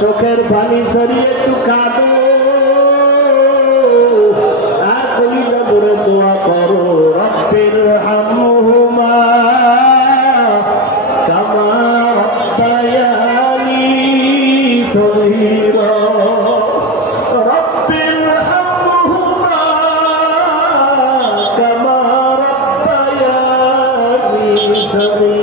চোখের পানি সরিয়ে একটু কাঁদো আর কলিজা ভরে দোয়া করো রব্বির হামহুমা কামা রাব্বায়ানি সগীরা রব্বির হামহুমা কামা রাব্বায়ানি সগীরা